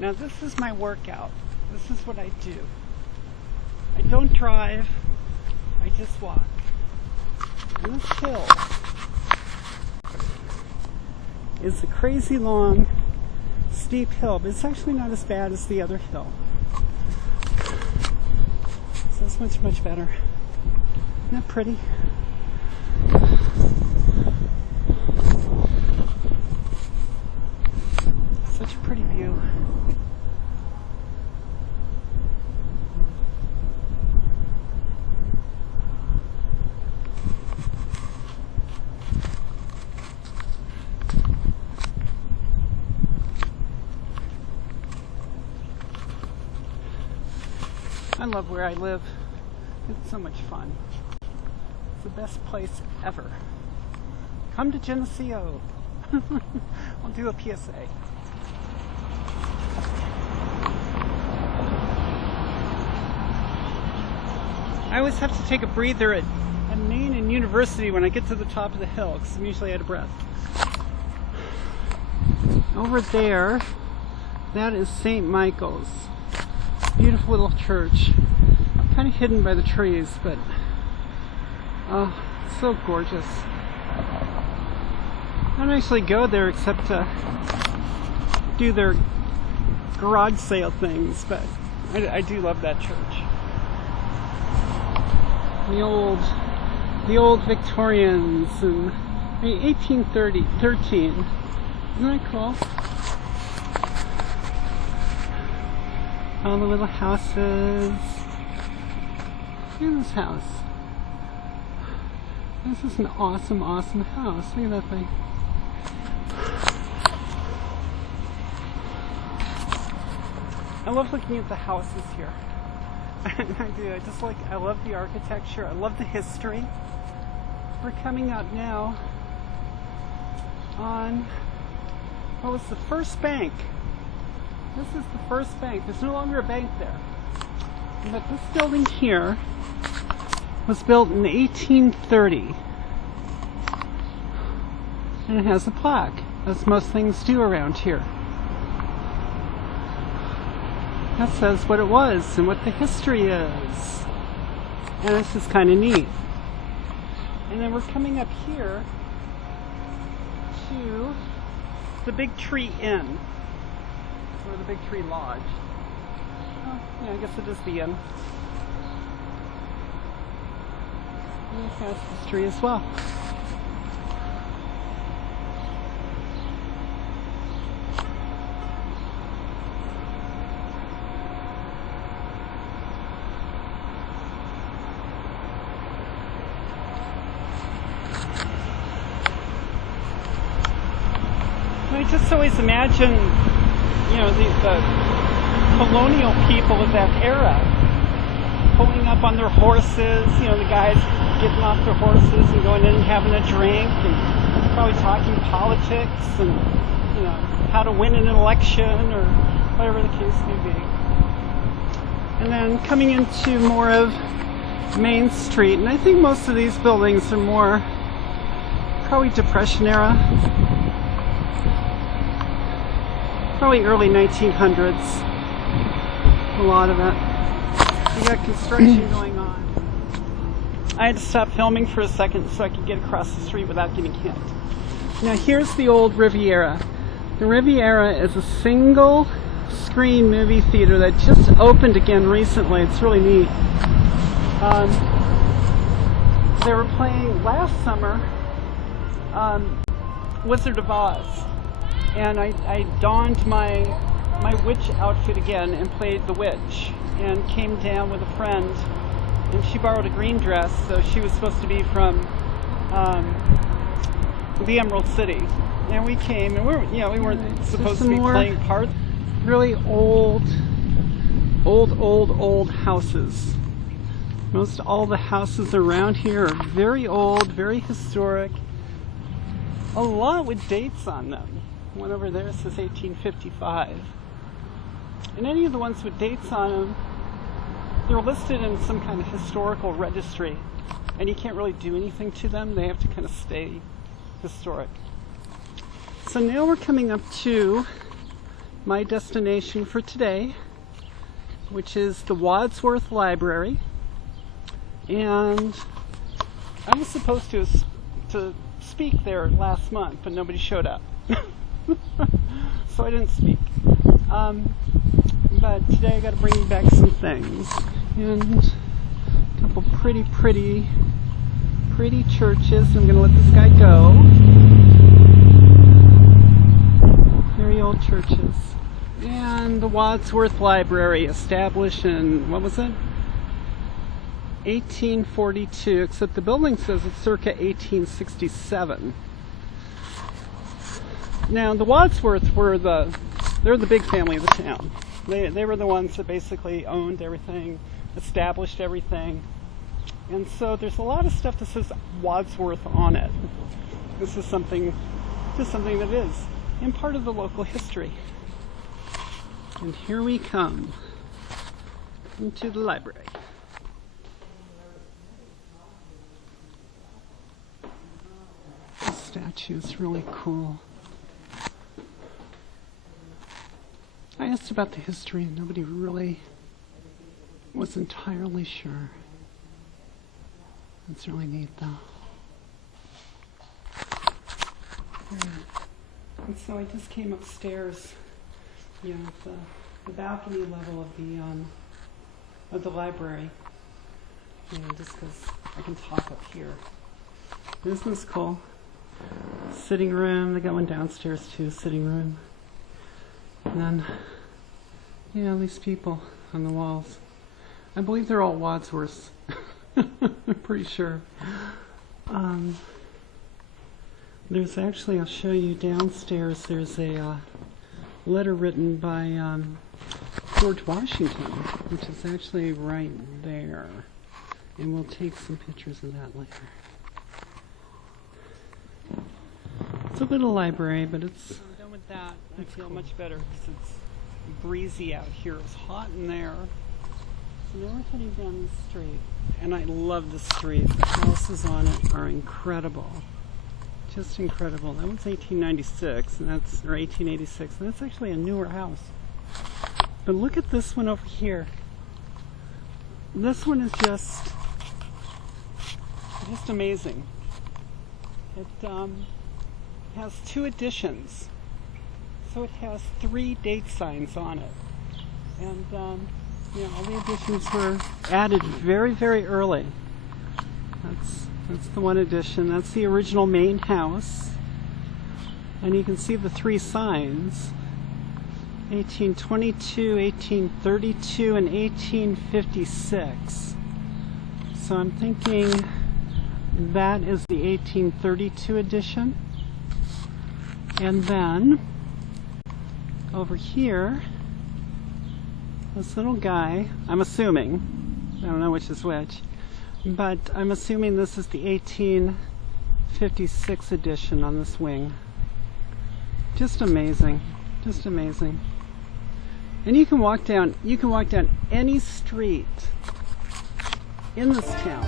Now this is my workout. This is what I do. I don't drive, I just walk. And this hill is a crazy long, steep hill, but it's actually not as bad as the other hill. So it's much, much better. Isn't that pretty? Such a pretty view. I love where I live. It's so much fun. It's the best place ever. Come to Geneseo. I'll do a PSA. I always have to take a breather at Maine and University when I get to the top of the hill because I'm usually out of breath. Over there, that is St. Michael's. Beautiful little church. Kind of hidden by the trees, but oh, so gorgeous. I don't actually go there except to do their garage sale things, but I do love that church. The old Victorians in 1813. Isn't that cool? All the little houses. Look at this house. This is an awesome, awesome house. Look at that thing. I love looking at the houses here. I do. I love the architecture. I love the history. We're coming up now on what was the first bank. This is the first bank. There's no longer a bank there. But this building here was built in 1830. And it has a plaque, as most things do around here. That says what it was and what the history is. And this is kind of neat. And then we're coming up here to the Big Tree Inn. Or the Big Tree Lodge. Oh, yeah, I guess it is the inn. And it has history as well. I just always imagine, the colonial people of that era pulling up on their horses, the guys getting off their horses and going in and having a drink and probably talking politics and, how to win an election or whatever the case may be. And then coming into more of Main Street, and I think most of these buildings are more probably Depression era. Probably early 1900s. A lot of it. We got construction going on. I had to stop filming for a second so I could get across the street without getting hit. Now here's the old Riviera. The Riviera is a single screen movie theater that just opened again recently. It's really neat. They were playing last summer Wizard of Oz. And I donned my witch outfit again and played the witch and came down with a friend, and she borrowed a green dress, so she was supposed to be from the Emerald City. And we came, and we weren't supposed to be playing parts. Really old houses. Most all the houses around here are very old, very historic. A lot with dates on them. One over there says 1855. And any of the ones with dates on them, they're listed in some kind of historical registry. And you can't really do anything to them. They have to kind of stay historic. So now we're coming up to my destination for today, which is the Wadsworth Library. And I was supposed to speak there last month, but nobody showed up. So I didn't speak. But today I got to bring back some things. And a couple pretty churches. I'm going to let this guy go. Very old churches. And the Wadsworth Library, established in, what was it? 1842, except the building says it's circa 1867. Now, the Wadsworth were they're the big family of the town. They were the ones that basically owned everything, established everything. And so there's a lot of stuff that says Wadsworth on it. This is something that is in part of the local history. And here we come into the library. The statue is really cool. I asked about the history and nobody really was entirely sure. It's really neat though. And so I just came upstairs, you know, at the balcony level of the library. You know, just because I can talk up here. Isn't this cool? Sitting room, they got one downstairs too, sitting room. And then, you know, these people on the walls. I believe they're all Wadsworths. I'm pretty sure. There's actually, I'll show you downstairs, there's a letter written by George Washington, which is actually right there. And we'll take some pictures of that later. It's a little library, but it's... I'm done with that. I feel cool. Much better because it's breezy out here. It's hot in there. So now we're heading down the street. And I love the street. The houses on it are incredible. Just incredible. That was 1896, and that's, or 1886, and that's actually a newer house. But look at this one over here. This one is just amazing. It has 2 additions. So it has 3 date signs on it. And you know, all the additions were added very, very early. That's the one addition. That's the original main house. And you can see the 3 signs. 1822, 1832, and 1856. So I'm thinking that is the 1832 edition. And then over here, this little guy, I'm assuming, I don't know which is which, but I'm assuming this is the 1856 edition on this wing. Just amazing. Just amazing. And you can walk down any street in this town